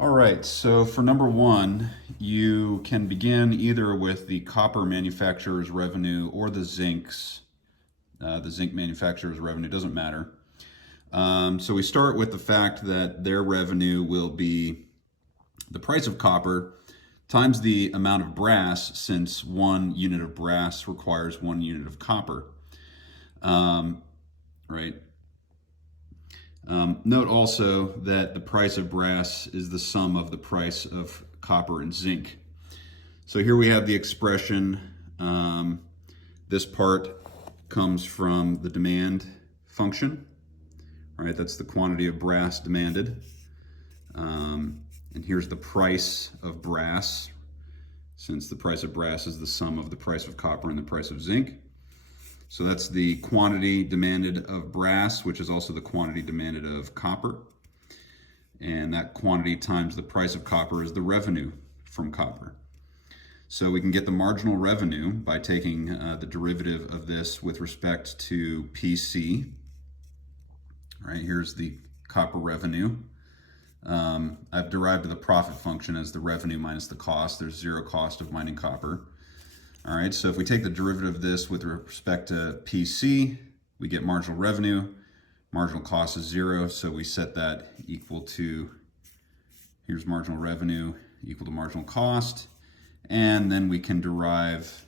All right, so for number one, you can begin either with the copper manufacturer's revenue or the zinc manufacturer's revenue, doesn't matter. So we start with the fact that their revenue will be the price of copper times the amount of brass, since 1 unit of brass requires 1 unit of copper. Right? Note also that the price of brass is the sum of the price of copper and zinc. So here we have the expression. This part comes from the demand function, right? That's the quantity of brass demanded. And here's the price of brass, since the price of brass is the sum of the price of copper and the price of zinc. So that's the quantity demanded of brass, which is also the quantity demanded of copper. And that quantity times the price of copper is the revenue from copper. So we can get the marginal revenue by taking the derivative of this with respect to PC. All right, here's the copper revenue. I've derived the profit function as the revenue minus the cost. There's zero cost of mining copper. All right, so if we take the derivative of this with respect to PC, we get marginal revenue. Marginal cost is 0, so we set that equal to, here's marginal revenue equal to marginal cost. And then we can derive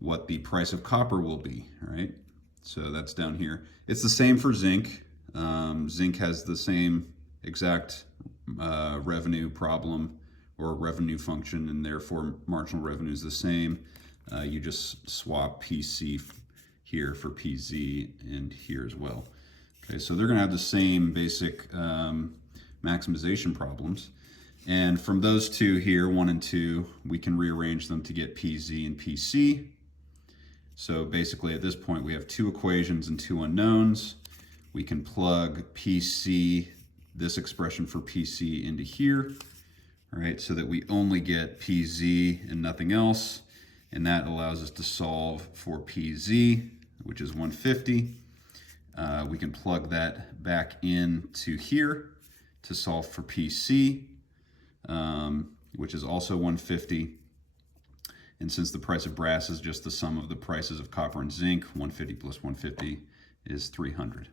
what the price of copper will be, right? So that's down here. It's the same for zinc. Zinc has the same exact revenue problem or revenue function, and therefore marginal revenue is the same. You just swap PC here for PZ and here as well. Okay, so they're going to have the same basic maximization problems. And from those two here, 1 and 2, we can rearrange them to get PZ and PC. So basically at this point we have 2 equations and 2 unknowns. We can plug PC, this expression for PC, into here. All right, so that we only get PZ and nothing else, and that allows us to solve for PZ, which is 150. We can plug that back into here to solve for PC, which is also 150. And since the price of brass is just the sum of the prices of copper and zinc, 150 plus 150 is 300.